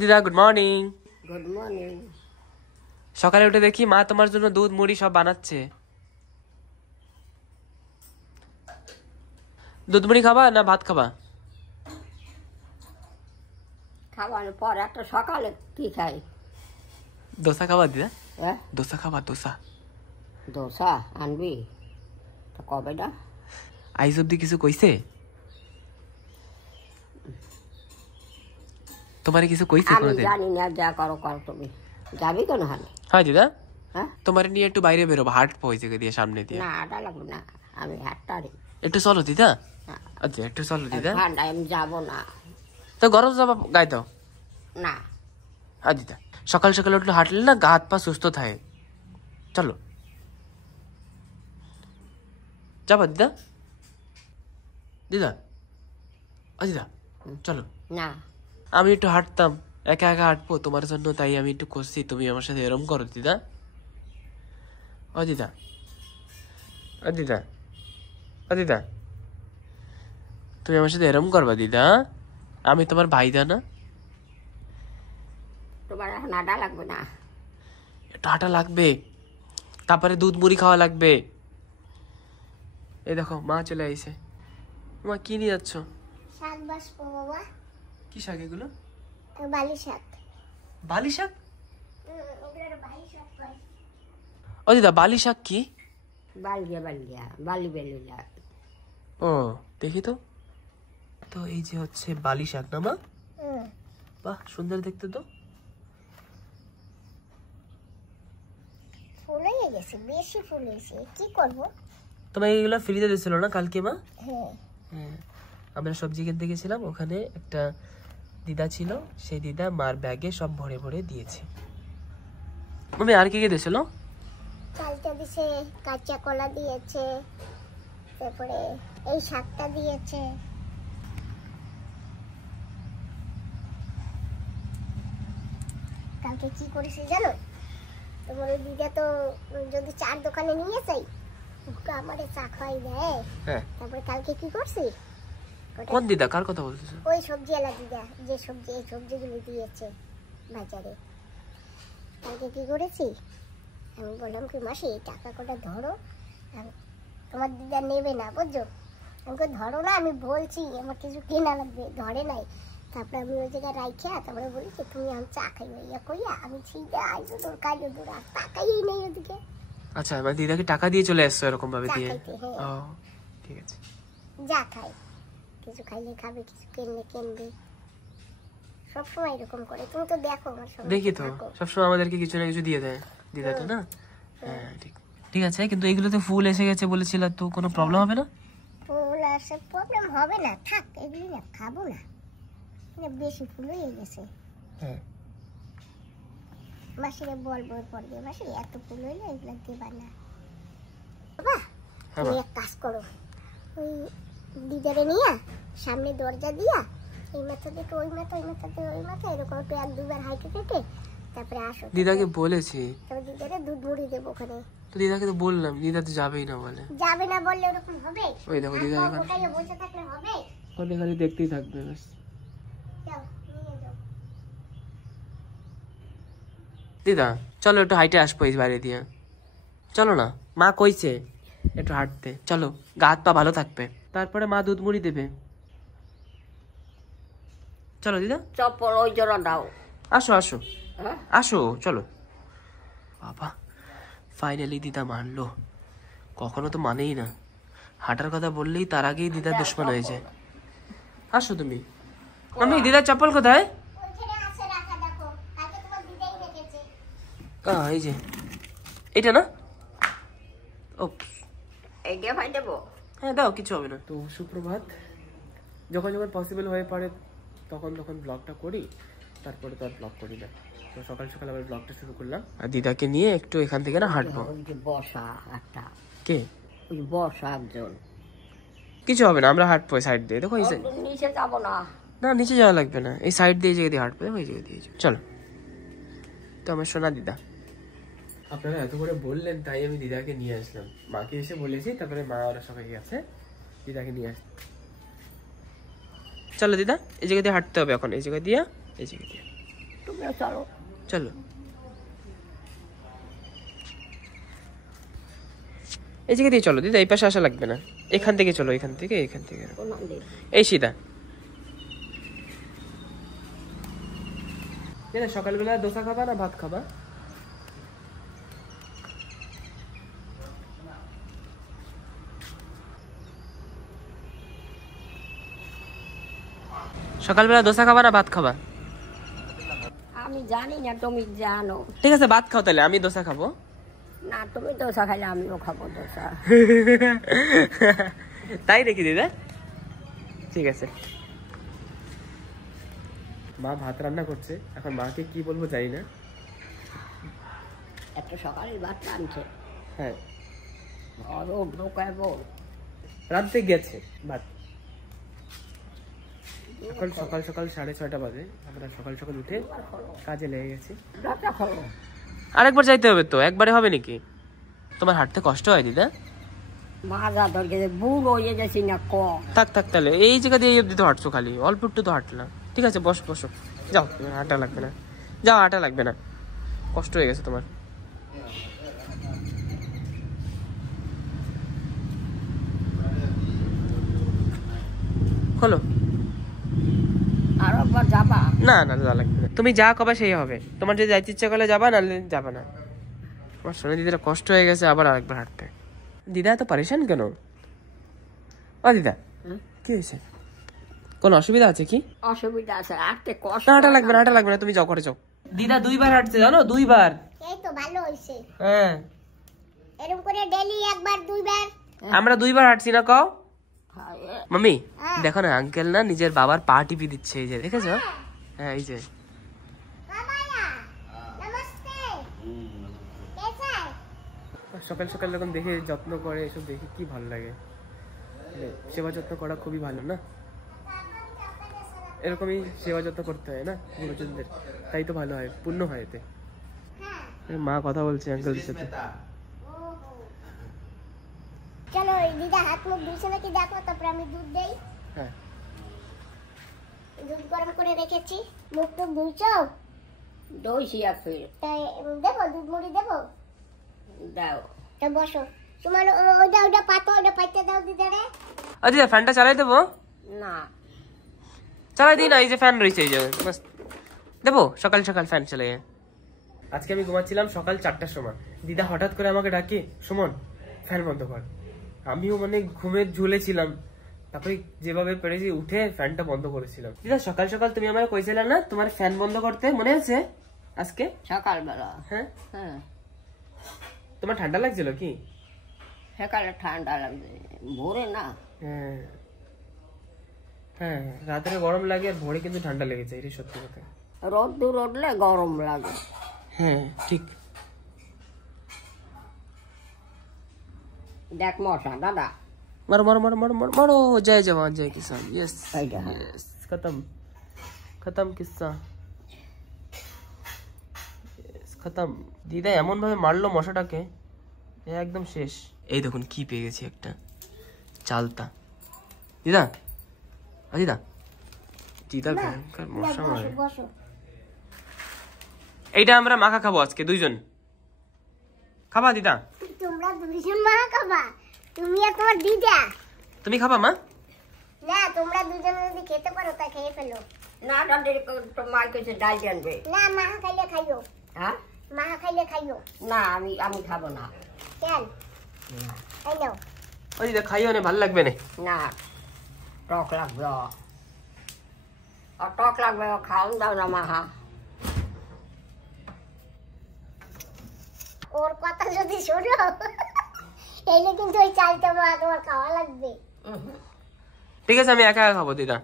দিদা good morning. Good morning. সকালে উঠে দেখি মা তোমার জন্য দুধ মুড়ি সব বানাচ্ছে। দুধ মুড়ি খাবা না ভাত খাবা? খাওয়ানোর পর একটা সকালে কি খাই? দোসা খাবা দিদা? হ্যাঁ, দোসা খাবা? দোসা দোসা আনবি তো কবে না? আইজ অব্দি কিছু কইছে? তোমারে কিছু কইছে আমি কোনোদিন? জানি না, যা করো করো, তুমি যাবি তো না হালে? হ্যাঁ দিদা, হ্যাঁ, তোমারে নিয়ে একটু বাইরে বেরোবো, হাট পয়সা দিয়ে সামনে দিয়ে। না আটা লাগবে না, আমি হাটটারি। একটু চলো দিদা। আচ্ছা একটু চলো দিদা। ঠান্ডায় আমি যাবো না। তো গরম জামা গায়ে দাও না, হ্যাঁ দিদা। সকাল সকাল উঠলে হাঁটলে না গা হাত পা সুস্থ থাকে। চলো যাবা দিদা? দিদা দিদা চলো। না আমি একটু হাঁটতাম, একা একা হাঁটবো তোমার জন্য, তাই আমি একটু করছি। তুমি আমার সাথে এরম করো দিদা। ও দিদা, ও দিদা, ও দিদা, তুমি আমার সাথে এরম করবা দিদা? আমি তোমার ভাইদা না? তোমার এখন আটা লাগবে না। একটু হাঁটা লাগবে, তারপরে দুধ মুড়ি খাওয়া লাগবে। এই দেখো মা চলে আইছে। মা কি নিয়ে যাচ্ছ? শাক বাসবো বাবা। কি শাক এগুলো? বালি শাক। বালি শাক? ওগুলোর বালি শাক কয়। ও দিদা বালি শাক কি? বালিয়া বালিয়া বালি বেলিয়া। ও দেখি তো। তো এই যে হচ্ছে বালি শাক না মা? বাহ সুন্দর দেখতে তো। ফুল হয়ে গেছে, বেশি ফুল হয়েছে, কি করব? তোমার এইগুলো ফ্রিতে দিয়েছিল না কালকে মা? হ্যাঁ, হ্যাঁ, আমরা সবজি কিনতে গেছিলাম, ওখানে একটা দিদা ছিল, সেই দিদা মার ব্যাগে সব ভরে ভরে দিয়েছে। তুমি আর কি কি দিয়েছিল? চালটা দিছে, কাঁচা কলা দিয়েছে, তারপরে এই শাকটা দিয়েছে। কালকে কি করেছে জানো? তোমার ওই দিদা তো যদি চার দোকানে নিয়ে যাই আমারে চা খাই দেয়। হ্যাঁ, তারপরে কালকে কি করছি? কোন দিদা, কার কথা বলতেছো? ওই সবজিওয়ালা দিদা, যে সবজি এই সবজিগুলো দিয়েছে বাজারে। কালকে কি করেছি, আমি বললাম কি মাসি এই টাকা কটা ধরো, তোমার দিদা নেবে না বুঝছো, আমাকে ধরো না, আমি বলছি আমার কিছু কেনা লাগবে, ধরে নাই। তারপরে আমি ওই জায়গায় রাইখা তারপরে বলেছি তুমি আমি চা খাইবে, ইয়া কইয়া আমি ছিঁড়ে আইসো তোর কাজে দূর, আর টাকাই নেই ওদিকে। আচ্ছা মানে দিদাকে টাকা দিয়ে চলে আসছো এরকম ভাবে চা দিয়ে? খাইতে, হ্যাঁ। ও ঠিক আছে। যা খাই, কিছু খাইলে খাবে, কিছু কিনলে কিনবে, সবসময় এরকম করে। তুমি তো দেখো আমার সঙ্গে দেখি তো, থাকো। সবসময় আমাদেরকে কিছু না কিছু দিয়ে দেয় দিদাটা না? হ্যাঁ ঠিক ঠিক আছে, কিন্তু এগুলোতে ফুল এসে গেছে বলেছিল, তো কোনো প্রবলেম হবে না? ফুল আসে প্রবলেম হবে না, থাক এগুলি না, খাবো না, মানে বেশি ফুল হয়ে গেছে। হ্যাঁ মাসিরে বলবো পরে, মাসি এত ফুল হইলে এগুলো দেবা না। বাবা হ্যাঁ তুমি এক কাজ করো, ওই দিদারে নিয়ে সামনে দরজা দিয়া এই মাথা থেকে ওই মাথা, ওই মাথা থেকে ওই মাথা, এরকম একটু এক দুবার হাইটে কেটে তারপরে আসো। দিদাকে বলেছি, তবে দিদারে দুধ মুড়ি দেবো ওখানে। তো দিদাকে তো বললাম, দিদা তো যাবেই না বলে। যাবে না বললে ওরকম হবে? ওই দেখো দিদা আর ওখানে বসে থাকলে হবে? খালি খালি দেখতেই থাকবে ব্যাস। যাও নিয়ে যাও। দিদা চলো একটু হাইটে আসবো এই বাড়ি দিয়ে, চলো না, মা কইছে একটু হাঁটতে, চলো গা হাত পা ভালো থাকবে, তারপরে মা দুধ মুড়ি দেবে। চলো দিদা। চপ্পল ওই জোড়া দাও। আসো আসো হ্যাঁ, আসো চলো। বাবা ফাইনালি দিদা মানলো, কখনো তো মানেই না, হাঁটার কথা বললেই তার আগেই দিদা দুশ্মন হয়ে যায়। আসো তুমি। আমি দিদার চপ্পল কোথায়? ওইখানে আছে রাখা, দেখো কালকে তোমার দিদাই রেখেছে। এই যে এটা না? ও এই দিয়ে ভাই দেবো। হ্যাঁ দাও, কিছু হবে না। তো সুপ্রভাত, যখন যখন পসিবল হয়ে পড়ে তখন তখন ব্লগটা করি, তারপরে তো আর ব্লগ করি না। তো সকাল সকাল আবার ব্লগটা শুরু করলাম, আর দিদাকে নিয়ে একটু এখান থেকে না হাঁটবো। ওই যে বসা একটা, কে? ওই যে বসা একজন। কিছু হবে না, আমরা হাঁটবো সাইড দিয়ে, দেখো এই নিচে যাবো না। না নিচে যাওয়া লাগবে না, এই সাইড দিয়ে এই জায়গা দিয়ে হাঁটবো, দেখো এই জায়গা দিয়ে। চলো। তো আমার সোনা দিদা, আপনারা এত করে বললেন তাই আমি দিদাকে নিয়ে আসলাম। মাকে এসে বলেছি, তারপরে মা ওরা সবাই গেছে, দিদাকে নিয়ে আসতে। চলো দিদা, এই জায়গা দিয়ে হাঁটতে হবে এখন, এই জায়গা দিয়ে, এই জায়গা দিয়ে। তুমিও চলো। চলো। এই জায়গা দিয়ে চলো দিদা, এই পাশে আসা লাগবে না, এখান থেকে চলো, এখান থেকে এই সিধা। সকালবেলা দোসা খাবা না ভাত খাবা? সকালবেলা দোসা খাবা না ভাত খাবা? আমি জানি না, তুমি জানো। ঠিক আছে ভাত খাও তাহলে, আমি দোসা খাবো। না, তুমি দোসা খাইলে আমিও খাবো দোসা। তাই নাকি দিদা? ঠিক আছে। মা ভাত রান্না করছে, এখন মাকে কি বলবো জানি না। একটা সকালে ভাত রাঁধছে। হ্যাঁ, আরো ঢোকাবো, রাঁধতে গেছে ভাত। এখন সকাল সকাল 6:30 বাজে, আমরা সকাল সকাল উঠে কাজে লেগে গেছি। আরেকবার যাইতে হবে তো, একবারে হবে নাকি? তোমার হাঁটতে কষ্ট হয় দিদা? মাজা ধরে বুড়ো হয়ে গেছি না। থাক থাক তাহলে, এই জায়গা দিয়ে এই অব্দি তো হাঁটছো, খালি অল্প একটু তো হাঁটলাম। ঠিক আছে বসো বসো, যাও, হাঁটা লাগবে না, যাও, হাঁটা লাগবে না, কষ্ট হয়ে গেছে তোমার। খোলো। আরো একবার যাবা? না না, যাওয়া লাগবে না, তুমি যা কবা সেই হবে। তোমার যদি যাইতে ইচ্ছা করলে যাবা, নাহলে যাবা না। আমার সোনা দিদিরা কষ্ট হয়ে গেছে আবার আরেকবার হাঁটতে। দিদা এত পারেশান কেন? ও দিদা, কি হয়েছে? কোন অসুবিধা আছে কি? অসুবিধা আছে, হাঁটতে কষ্ট। না, হাঁটা লাগবে না, হাঁটা লাগবে না, তুমি যাও, করে যাও। দিদা 2বার হাঁটছে জানো, 2বার। এই তো ভালো হইছে। হ্যাঁ, এরকম করে ডেইলি একবার দুইবার। আমরা 2বার হাঁটছি না, কও মাম্মি। দেখো না, আঙ্কেল না নিজের বাবার পা টিপি দিচ্ছে, এই যে দেখেছো? হ্যাঁ, এই যে সকাল সকাল যখন দেখে যত্ন করে, এসব দেখে কি ভালো লাগে। সেবা যত্ন করা খুবই ভালো না? এরকমই সেবা যত্ন করতে হয় না গুরুজনদের, তাই তো ভালো হয়, পুণ্য হয় এতে। মা কথা বলছে আঙ্কেলের সাথে। চলো দিদা হাত মুখ ধুইছে নাকি দেখো, তারপরে আমি দুধ দেই। হ্যাঁ, দুধ গরম করে রেখেছি। মুখ টুক ধুইছো? দইছি আর ফির দেবো, দুধ মুড়ি দেবো? দাও। তা বসো, তোমার ওইটা পাতো, ওইটা পাইতে দাও দিদারে। দিদা ফ্যানটা চালাই দেবো? না, চালাই দিই না, এই যে ফ্যান রয়েছে, এই যে দেবো। সকাল সকাল ফ্যান চালাই। আজকে আমি ঘুমাচ্ছিলাম সকাল 4টার সময়, দিদা হঠাৎ করে আমাকে ডাকে, সুমন ফ্যান বন্ধ কর। আমিও মানে ঘুমে ঝুলেছিলাম, তারপরে যেভাবে পেরেছি উঠে ফ্যানটা বন্ধ করেছিলাম। দিদা সকাল সকাল তুমি আমার কইছিলে না তোমার ফ্যান বন্ধ করতে, মনে আছে আজকে সকালবেলা? হ্যাঁ হ্যাঁ, তোমার ঠান্ডা লাগছিল কি? সকালে ঠান্ডা লাগবে, ভোরে না। হ্যাঁ হ্যাঁ, রাতে গরম লাগে আর ভোরে কিন্তু ঠান্ডা লেগেছে, এটা সত্যি কথা। রোদ্দুর উঠলে গরম লাগে। হ্যাঁ ঠিক। দেখ মশা দাদা, मारो मारो मारो मारो मारो मारो, जय जवान जय किसान। यस यस, खत्म खत्म किस्सा, খতম। দিদা এমন ভাবে মারলো মশাটাকে, একদম শেষ। এই দেখুন কি পেয়ে গেছি, একটা চালতা। দিদা দিদা দিদা ভয়ঙ্কর মশা মারে। এইটা আমরা মাখা খাবো আজকে, 2জন খাবা। দিদা তোমরা 2জন মাখা খাবা? তুমি আর তোমার দিদা? তুমি খাবা মা? না, তোমরা 2জন যদি খেতে পারো তা খেয়ে ফেলো। না দাদি তো মার কাছে ডাল জানবে না, মাখা খাইলে খাইও। হ্যাঁ, মাখা খাইলে খাইও। না আমি খাবো না। কেন? খাই নাও। ওই দিদা খাইও না, ভালো লাগবে না। না, টক লাগবে, আর টক লাগবে, খাওয়ান দাও না মাহা। ওর কথা যদি শোনো তাইলে কিন্তু ওই চালটা তোমার খাওয়া লাগবে। ঠিক আছে, আমি একা একা খাবো দিদা।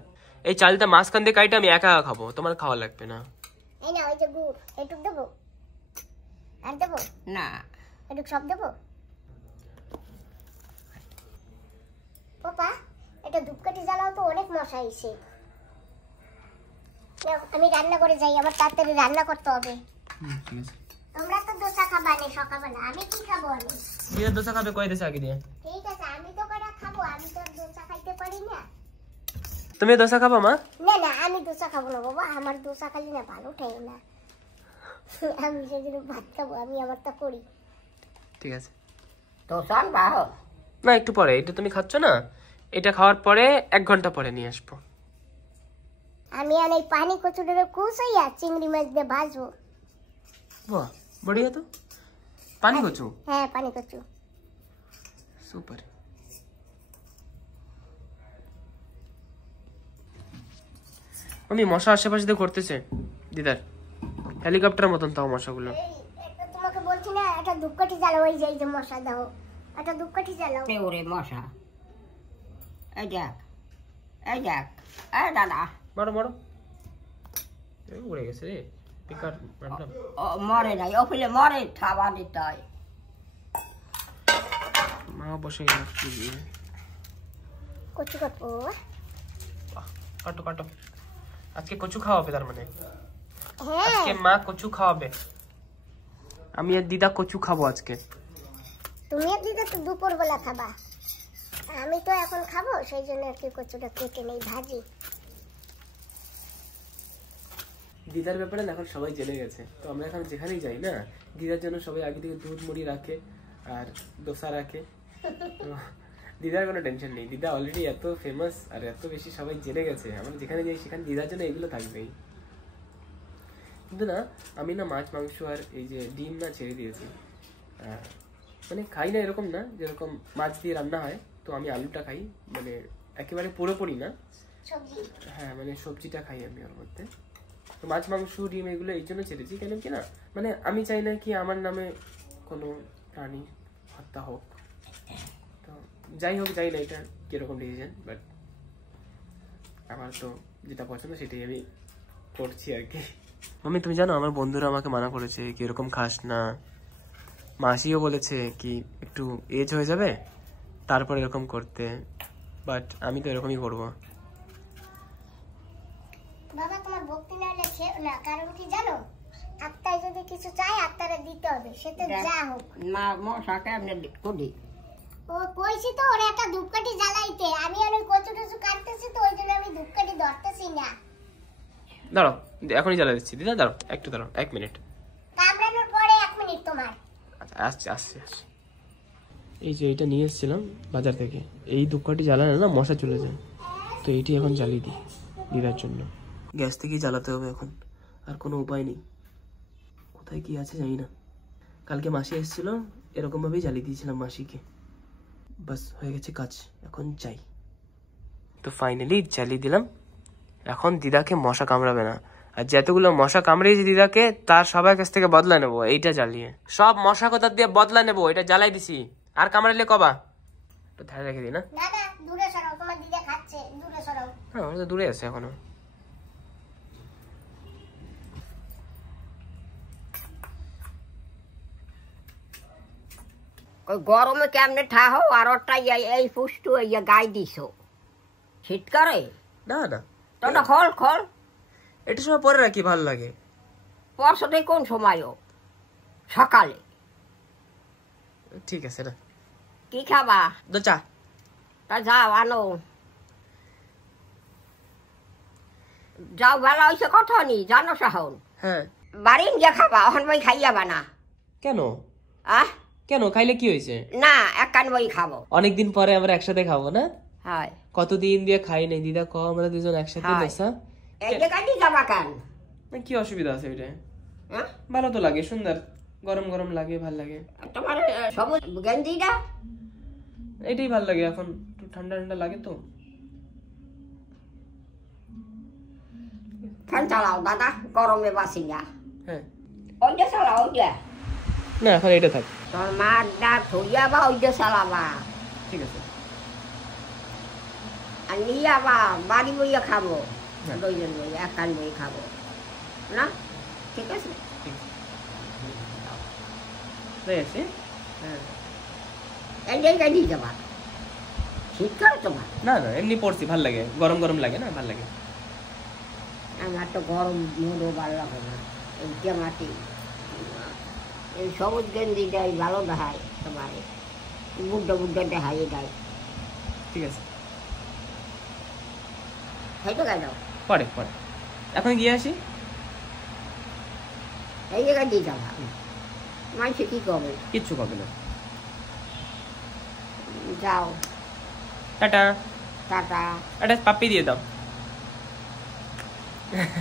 এই চালটা মাঝখান দিয়ে কাইটা আমি একা একা খাবো, তোমার খাওয়া লাগবে না। এই না, ওই যে গুড় এটুক দেবো, আর দেবো না, এটুক সব দেবো। পাপা, এটা ধূপকাঠি জ্বালাও তো, অনেক মশা আইছে। আমি রান্না করে যাই, আবার তাড়াতাড়ি রান্না করতে হবে। ঠিক আছে। তোমরা তো দোসা খাবা না সকালবেলা, আমি কি খাবো? আমি দিদা দোসা খাবে, কই দেশে আগে দিয়ে। ঠিক আছে, আমি তো কটা খাবো, আমি তো দোসা খাইতে পারি না। তুমি দোসা খাবা মা? না না, আমি দোসা খাবো না বাবা, আমার দোসা খালি না ভালো ঠাই না। আমি সেদিন ভাত খাবো, আমি আমারটা করি। ঠিক আছে তো শোন বাহো, না একটু পরে, এটা তুমি খাচ্ছ না, এটা খাওয়ার পরে 1 ঘন্টা পরে নিয়ে আসবো। আমি আর এই পানি কচুটারে কুচাইয়া চিংড়ি মাছ দিয়ে ভাজবো। বাহ বড়িয়া তো। পানি কচু? হ্যাঁ পানি কচু। সুপার। আমি মশা আশেপাশে দিয়ে করতেছে দিদার, হেলিকপ্টার মতন তাও মশাগুলো। তোমাকে বলছি না একটা ধূপকাঠি জ্বালাও, এই যে এই যে মশা দাও, একটা ধূপকাঠি জ্বালাও। ওরে মশা, এই দেখ, এই দেখ, এই দাদা মারো মারো, উড়ে গেছে রে পিকার। মরে নাই, ওপলে মরে, খাওয়া দিতে হয়। মা বসে গেল, কচু কাটবো। কাটো কাটো, আজকে কচু খাওয়াবে তার মানে? হ্যাঁ আজকে মা কচু খাওয়াবে, আমি আর দিদা কচু খাবো আজকে। তুমি আর দিদা তো দুপুর বেলা খাবা, আমি তো এখন খাবো, সেই জন্য আর কি কচুটা কেটে নেই, ভাজি। দিদার ব্যাপারে না এখন সবাই জেনে গেছে, তো আমরা এখন যেখানেই যাই না, দিদার জন্য সবাই আগে থেকে দুধ মুড়ি রাখে আর দোসা রাখে। তো দিদার কোনো টেনশন নেই, দিদা অলরেডি এত ফেমাস আর এত বেশি সবাই জেনে গেছে, আমরা যেখানে যাই সেখানে দিদার জন্য এগুলো থাকবেই। কিন্তু না আমি না মাছ মাংস আর এই যে ডিম না ছেড়ে দিয়েছি, মানে খাই না এরকম না, যেরকম মাছ দিয়ে রান্না হয় তো আমি আলুটা খাই, মানে একেবারে পুরোপুরি না, হ্যাঁ মানে সবজিটা খাই আমি ওর মধ্যে। তো মাছ মাংস ডিম এগুলো এই জন্য ছেড়েছি, কেন কি না মানে আমি চাই না কি আমার নামে কোনো প্রাণী হত্যা হোক। তো যাই হোক, যাই না এটা কিরকম ডিসিশন, বাট আমার তো যেটা পছন্দ সেটাই আমি করছি আর কি। মামি তুমি জানো আমার বন্ধুরা আমাকে মানা করেছে কি এরকম খাস না, মাসিও বলেছে কি একটু এজ হয়ে যাবে তারপর এরকম করতে, বাট আমি তো এরকমই করবো। বাবা তোমার ভক্তি না হলে খেও না, কারণ কি জানো, আত্মায় যদি কিছু চায় আত্মারে দিতে হবে, সেটা যা হোক না। মশাকে আমি করি, ও কইছি তো ওরে একটা ধূপকাঠি জ্বালাইতে, আমি আর ওই কচু টচু কাটতেছি তো ওই জন্য আমি ধূপকাঠি ধরতেছি না। দাঁড়াও এখনই জ্বালা দিচ্ছি দিদা, দাঁড়াও একটু, দাঁড়াও 1 মিনিট। কামড়ানোর পরে 1 মিনিট তোমার। আচ্ছা আসছে আসছে আসছে। এই যে এইটা নিয়ে এসেছিলাম বাজার থেকে, এই ধূপকাঠি জ্বালানো না মশা চলে যায়, তো এইটি এখন জ্বালিয়ে দিই দিদার জন্য। গ্যাস থেকেই জ্বালাতে হবে এখন, আর কোনো উপায় নেই, কোথায় কি আছে জানি না। কালকে মাসি এসেছিল, এরকম ভাবেই জ্বালিয়ে দিয়েছিলাম মাসিকে, বাস হয়ে গেছে কাজ, এখন যাই। তো ফাইনালি জ্বালিয়ে দিলাম, এখন দিদাকে মশা কামড়াবে না, আর যতগুলো মশা কামড়িয়েছে দিদাকে তার সবার কাছ থেকে বদলা নেবো, এইটা জ্বালিয়ে সব মশা কথা দিয়ে বদলা নেবো, এটা জ্বালাই দিছি। আর কামড়ালে কবা একটু ধারে রেখে দিই না, না না দূরে সরাও, তোমার দিদা খাচ্ছে, দূরে সরাও। হ্যাঁ ওরা তো দূরে আছে এখনো। ওই গরমে কেমনে ঠাহো, আর ওটা এই পুষ্টু গাই দিছো, শীত করে না না তোটা খল খল, এটা সময় পরে রাখি, ভালো লাগে। পরশুতে কোন সময়ও? সকালে। ঠিক আছে না, কি খাবা? দোচা। তা যাও আনো, যাও বেলা হয়েছে কথা নি জানো সাহন, হ্যাঁ বাড়িন গিয়ে খাবা, অহন বই খাইয়াবা না। কেন আহ কেন খাইলে কি হয়েছে? না একান বই খাবো, অনেকদিন পরে আমরা একসাথে খাবো না, হয় কতদিন দিয়ে খাই নাই দিদা, ক আমরা দুজন একসাথে হয়। দোসা। এই জায়গায় যাবা কেন? কি অসুবিধা আছে ওইটা? হ্যাঁ? ভালো তো লাগে, সুন্দর গরম গরম লাগে, ভাল লাগে। তোমার সবুজ গেঞ্জিটা এটাই ভাল লাগে, এখন একটু ঠান্ডা ঠান্ডা লাগে তো। ফ্যান চালাও দাদা, গরমে বাসি না। হ্যাঁ ওইটা চালাও, ওইটা না এখন এটা থাক। তোর মার ডাক ধরিয়া বা ওইটা চালাবা, ঠিক আছে আর নিয়ে আবা বাড়ি বইয়া খাবো, হ্যাঁ। দুইজন বই একান বই খাবো না, ঠিক আছে? ঠিক আছে হ্যাঁ। এই জায়গায় নিয়ে যাবা, শীত করে তোমার? না না এমনি পড়ছি, ভাল লাগে, গরম গরম লাগে না, ভাল লাগে। আমার তো গরম মোড়ো ভালো লাগে না, এই জামাটি এই সবুজ গেঞ্জিটাই ভালো দেখায়, তোমার বুড্ডা বুড্ডা দেখায় এটাই, ঠিক আছে খাইতে গেল পরে পরে, এখন গিয়ে আসি। এই জায়গায় দিয়ে চালা মানুষে কি করবে? কিচ্ছু করবে না। যাও, টাটা। টাটা। একটা পাপ্পি দিয়ে দাও।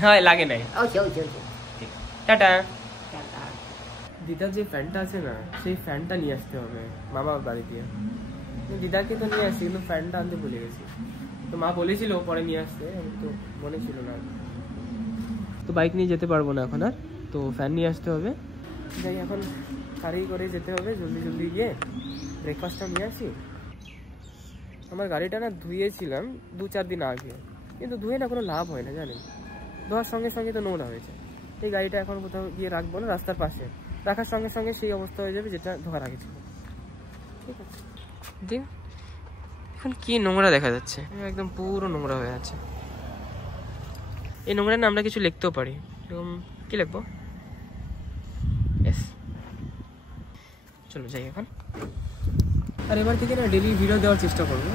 হয় লাগে নাই। টাটা। টাটা। দিদার যে ফ্যানটা আছে না, সেই ফ্যানটা নিয়ে আসতে হবে মামার বাড়ি দিয়ে। দিদাকে তো নিয়ে আসি, কিন্তু ফ্যানটা আনতে ভুলে গেছি। তো মা বলেছিল পরে নিয়ে আসতে, আমি তো মনে ছিল না। তো বাইক নিয়ে যেতে পারবো না এখন আর, তো ফ্যান নিয়ে আসতে হবে। যাই, এখন গাড়ি করে যেতে হবে, জলদি জলদি গিয়ে ব্রেকফাস্টটা নিয়ে আসি। আমার গাড়িটা না ধুয়েছিলাম 2-4 দিন আগে, কিন্তু ধুয়ে না কোনো লাভ হয় না জানেন। ধোয়ার সঙ্গে সঙ্গে তো নোংরা হয়েছে। এই গাড়িটা এখন কোথাও গিয়ে রাখবো না, রাস্তার পাশে রাখার সঙ্গে সঙ্গে সেই অবস্থা হয়ে যাবে যেটা ধোয়ার আগে ছিল। ঠিক আছে, দিন এখন কি নোংরা দেখা যাচ্ছে, একদম পুরো নোংরা হয়ে আছে। এই নোংরা না আমরা কিছু লিখতেও পারি, এরকম কি লিখবো? চলো যাই এখন। আর এবার থেকে না ডেলি ভিডিও দেওয়ার চেষ্টা করবো,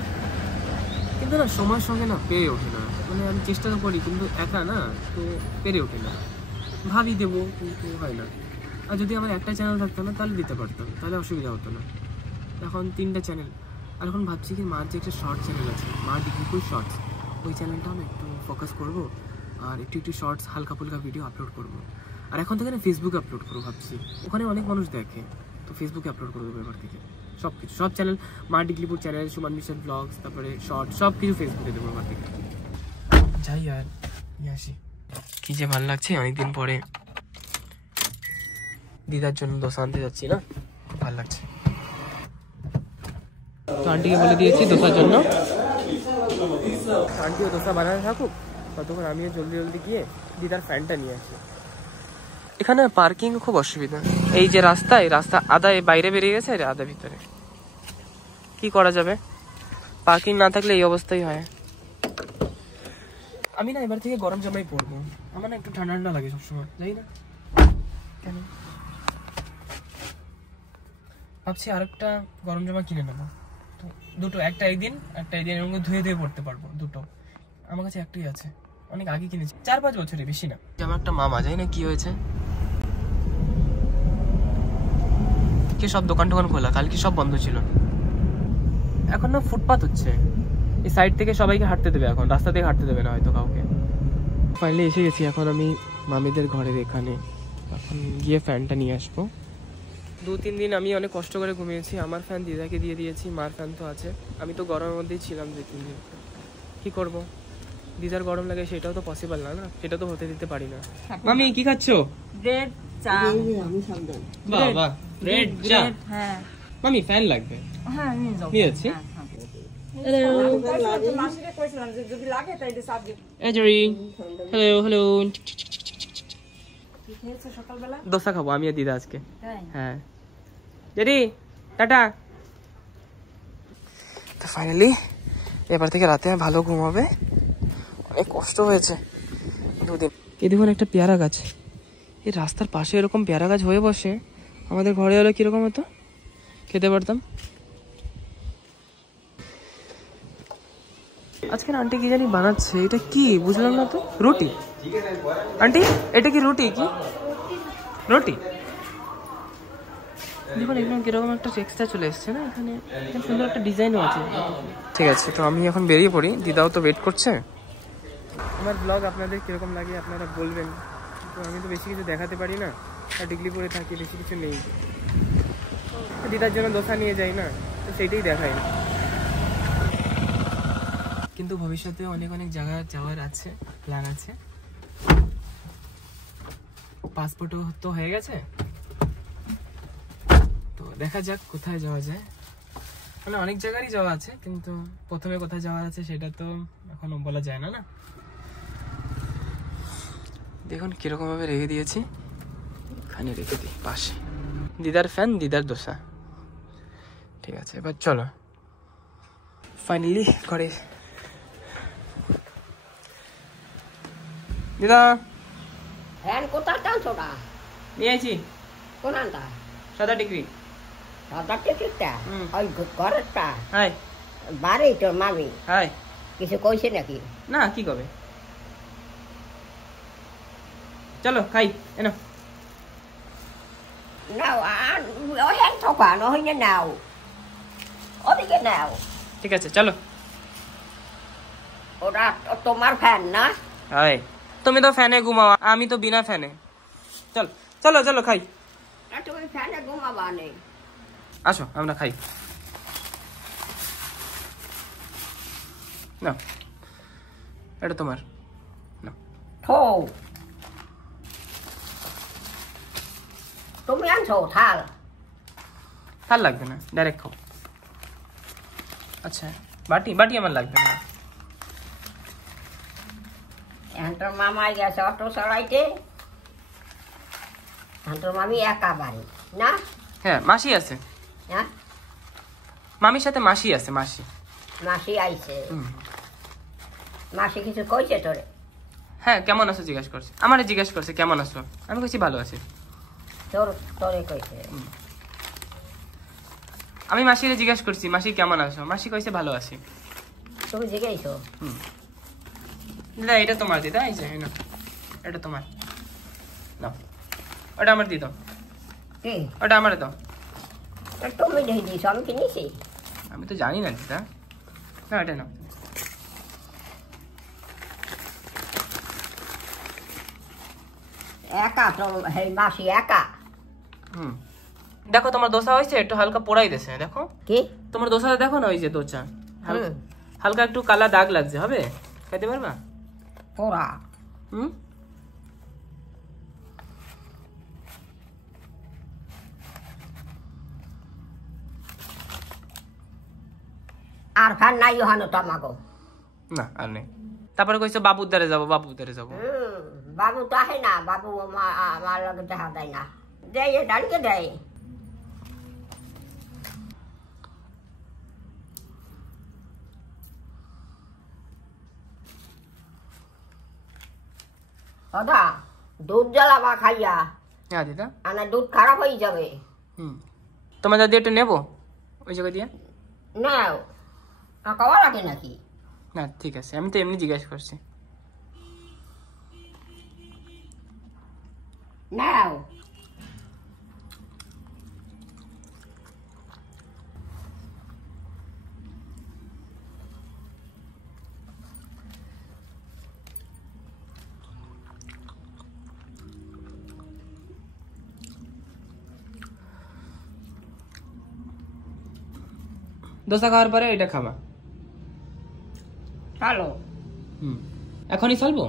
কিন্তু না সময়ের সঙ্গে না পেরে ওঠে না। মানে আমি চেষ্টা তো করি, কিন্তু একা না তো পেরে ওঠে না। ভাবি দেবো, কিন্তু হয় না। আর যদি আমার একটা চ্যানেল থাকতো না তাহলে দিতে পারতাম, তাহলে অসুবিধা হতো না। এখন 3টা চ্যানেল। আর এখন ভাবছি কি মার যে একটা শর্ট চ্যানেল আছে, মা ডিগ্রিপুর শর্টস, ওই চ্যানেলটা আমি একটু ফোকাস করবো, আর একটু একটু শর্টস হালকা ফুলকা ভিডিও আপলোড করবো। আর এখন থেকে না ফেসবুকে আপলোড করবো ভাবছি, ওখানে অনেক মানুষ দেখে, তো ফেসবুকে আপলোড করে দেবো এবার থেকে সব কিছু। সব চ্যানেল, মা ডিগ্রিপুর চ্যানেল, সুমান মিশন ব্লগস, তারপরে শর্ট, সব কিছু ফেসবুকে দেবো এবার থেকে। যাই আর আসি, কি যে ভালো লাগছে অনেকদিন পরে দিদার জন্য দোসা আনতে যাচ্ছি না, খুব ভালো লাগছে। তো আন্টিকে বলে দিয়েছি দোসার জন্য, আন্টিও দোসা বানাতে থাকুক, ততক্ষণ আমিও জলদি জলদি গিয়ে দিদার ফ্যানটা নিয়ে আসি। এখানে পার্কিং খুব অসুবিধা। এই যে রাস্তা, এই রাস্তা আধা বাইরে বেরিয়ে গেছে, আর আধা ভিতরে। কি করা যাবে, পার্কিং না থাকলে এই অবস্থাই হয়। আমি না এবার থেকে গরম জামাই পরবো, আমার না একটু ঠান্ডা ঠান্ডা লাগে সবসময়, জানি না কেন। ভাবছি আরেকটা গরম জামা কিনে নেবো, তো দুটো, একটা একদিন এরকম ধুয়ে ধুয়ে পড়তে পারবো। দুটো আমার কাছে একটাই আছে, অনেক আগে কিনেছি, 4-5 বছরে, বেশি না। আমার একটা মামা, জানি না কি হয়েছে, কে সব দোকান টোকান খোলা, কালকে সব বন্ধ ছিল। এখন না ফুটপাত হচ্ছে, এই সাইড থেকে সবাইকে হাঁটতে দেবে, এখন রাস্তা থেকে হাঁটতে দেবে না হয়তো কাউকে। ফাইনালি এসে গেছি এখন আমি মামিদের ঘরের এখানে, এখন গিয়ে ফ্যানটা নিয়ে আসবো। 2-3 দিন আমি অনেক কষ্ট করে ঘুমিয়েছি, আমার ফ্যান দিদাকে দিয়ে দিয়েছি, মার ফ্যান তো আছে। আমি তো গরমের মধ্যেই ছিলাম 2-3 দিন, কি করব, দিদার গরম লাগে সেটাও তো পসিবল না, না সেটা তো হতে দিতে পারি না। মামি কি খাচ্ছো? ব্রেড চা। আমি সাবধান। বাহ বাহ, ব্রেড চা। হ্যাঁ মামি ফ্যান লাগবে? হ্যাঁ নিয়ে যাও। নিয়ে যাচ্ছি। Hello hello. দোসা খাবো আমি আর দিদা আজকে। হ্যাঁ জেরি, টাটা। তো ফাইনালি এবার থেকে রাতে ভালো ঘুম হবে, অনেক কষ্ট হয়েছে 2 দিন। এই দেখুন একটা পেয়ারা গাছ, এই রাস্তার পাশে এরকম পেয়ারা গাছ হয়ে বসে, আমাদের ঘরে হলে কিরকম হতো, খেতে পারতাম। আজকে আন্টি কি জানি বানাচ্ছে, এটা কি বুঝলাম না তো। রুটি আন্টি, এটা কি রুটি? কি রুটি? দেখুন এখানে কিরকম একটা টেক্সচার চলে এসছে না, এখানে সুন্দর একটা ডিজাইনও আছে। ঠিক আছে, তো আমি এখন বেরিয়ে পড়ি, দিদাও তো ওয়েট করছে। আমার ব্লগ আপনাদের কিরকম লাগে আপনারা বলবেন, তো আমি তো বেশি কিছু দেখাতে পারি না, আর ডিগ্রিপুরে থাকি, বেশি কিছু নেই। দিদার জন্য দোসা নিয়ে যাই না, তো সেইটাই দেখাই। কিন্তু ভবিষ্যতে অনেক অনেক জায়গা যাওয়ার আছে, প্ল্যান আছে। পাসপোর্টও তো হয়ে গেছে, তো দেখা যাক কোথায় যাওয়া যায়। মানে অনেক জায়গারই যাওয়া আছে, কিন্তু প্রথমে কোথায় যাওয়া আছে সেটা তো এখনো বলা যায় না। না দেখুন কিরকম ভাবে রেখে দিয়েছি, এখানে রেখে দিই পাশে। দিদার ফ্যান, দিদার দোসা। ঠিক আছে, এবার চলো ফাইনালি ঘরে। দিদা ফ্যান কোথায় টানছো না? নিয়ে আইছি। কোন আনটা? 7 ডিগ্রি। দাদা টিকিটটা ওই ঘরেরটা? হাই বাড়ি তোর মামি হাই। কিছু কইছে নাকি? না, কি কবে, চলো খাই। এনো নাও আর ওই হ্যাঁ ঠোকা নহইলে নাও ওদিকে নাও ঠিক আছে চলো। ওরা তোমার ফ্যান না? হাই তুমি তো ফ্যানে ঘুমাও, আমি তো বিনা ফ্যানে। চল চলো চলো খাই। তুমি ফ্যানে ঘুমাবা নেই? আসো আমরা খাই। না এটা তোমার না। থো তুমি আনছো থাল? থাল লাগবে না, ডাইরেক্ট খাও। আচ্ছা বাটি বাটি আমার লাগবে না। এখন তোর মামাই গেছে অটো চালাইতে, এখন তোর মামি একা বাড়ি না? হ্যাঁ মাসি আছে, হ্যাঁ মামির সাথে মাসি আছে। মাসি মাসি আইছে? মাসি কিছু কইছে তোরে? হ্যাঁ কেমন আছো জিজ্ঞাসা করছে, আমারে জিজ্ঞাসা করছে কেমন আছো, আমি কইছি ভালো আছি। তোরে কইছে? আমি মাসিরে জিজ্ঞাসা করছি মাসি কেমন আছো, মাসি কইছে ভালো আছি। তুমি জিজ্ঞাইছো? দিদা এটা তোমার, দিদা এই যে এটা তোমার নাও, ওটা আমার দিয়ে দাও। কি ওটা আমার দাও। তুমি দিয়ে দিয়েছো, আমি কিনেছি? আমি তো জানি না দিদা, না এটা নাও। একা তো মাসি একা? দেখো তোমার দোসা হয়েছে, একটু হালকা পোড়াই দিয়েছে, দেখো কি তোমার দোসাটা দেখো না, ওই যে দোসা হালকা একটু কালা দাগ লাগছে, হবে খেতে পারবা? পোড়া? আর ফ্যান নাই ওখানে তোমাকে? না আর নেই। তারপরে কইছো বাবুর দ্বারে যাবো, বাবুর দ্বারে যাবো। বাবু তো আহে না, বাবু আমার লগে দেখা দেয় না। দেয় ডালকে দেয়। দাদা দুধ জ্বালাবা খাইয়া? হ্যাঁ দিদা। আর দুধ খারাপ হয়ে যাবে। তোমার দাদি একটু নেবো ওই জায়গা দিয়ে? নাও, খাওয়া লাগে নাকি? না ঠিক আছে, আমি তো এমনি জিজ্ঞাসা করছি। নাও। দোসা খাওয়ার পরে এটা খাবা। চলো। এখনই চালবো?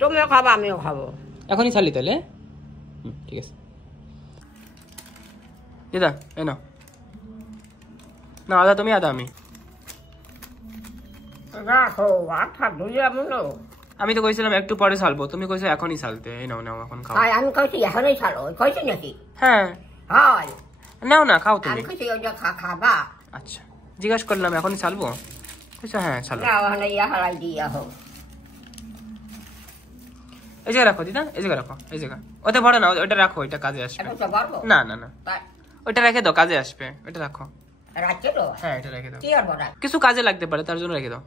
তুমিও খাবা আমিও খাবো। এখনই চালি তাহলে? ঠিক আছে দিদা এই নাও। না আদা তুমি, আদা আমি। রাখো আঠা ধুইয়া মনো। আমি তো কইছিলাম একটু পরে চালবো, তুমি কইছো এখনই চালতে। এই নাও নাও এখন খাও। আমি কইছি এখনই চালো, কইছি নাকি? হ্যাঁ হয় নাও না খাও তুমি। আমি কইছি ওই যে খাবা। আচ্ছা জিজ্ঞাসা করলাম এখনই চালবো, কইছো হ্যাঁ চালো। না ওখানে ইয়া হারাই দিয়া হোক। এই জায়গা রাখো দিদা, এই জায়গা রাখো, এই জায়গা। ওতে ভরে না, ওটা রাখো, ওইটা কাজে আসবে। এটা তো পারবো না না না ওইটা রেখে দাও, কাজে আসবে, ওইটা রাখো। রাখছে তো? হ্যাঁ এটা রেখে দাও, কি আর বড় কিছু কাজে লাগতে পারে তার জন্য রেখে দাও।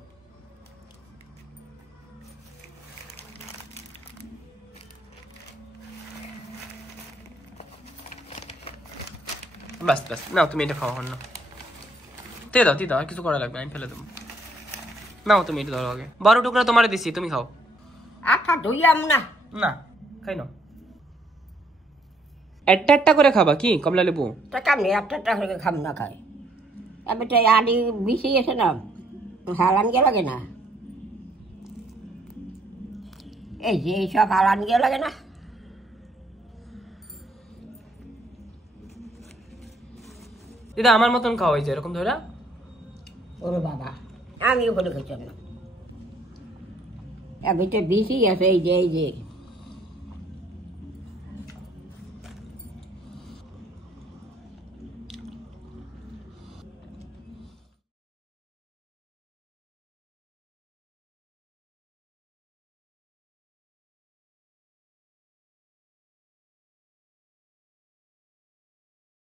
বাস বাস নাও তুমি এটা খাওয়া না, দিয়ে দাও দিয়ে দাও, আর কিছু করা লাগবে, আমি ফেলে দেবো। নাও তুমি এটা ধরো আগে, 12 টুকরা তোমারে দিছি, তুমি খাও। আঠা ধুইয়াম না? না খাই নাও, একটা একটা করে খাবা কি কমলা লেবু? তা কেমনি একটা করে খাম না খাই? এবার তো আদি বেশি আছে না, হালান গে লাগে না? এই যে এইসব হালান গে লাগে না? দিদা আমার মতন খাও, এই যে এরকম ধরা। ওরে বাবা আমি ওখানে খেয়েছি না, এবার তো বেশি আছে, এই যে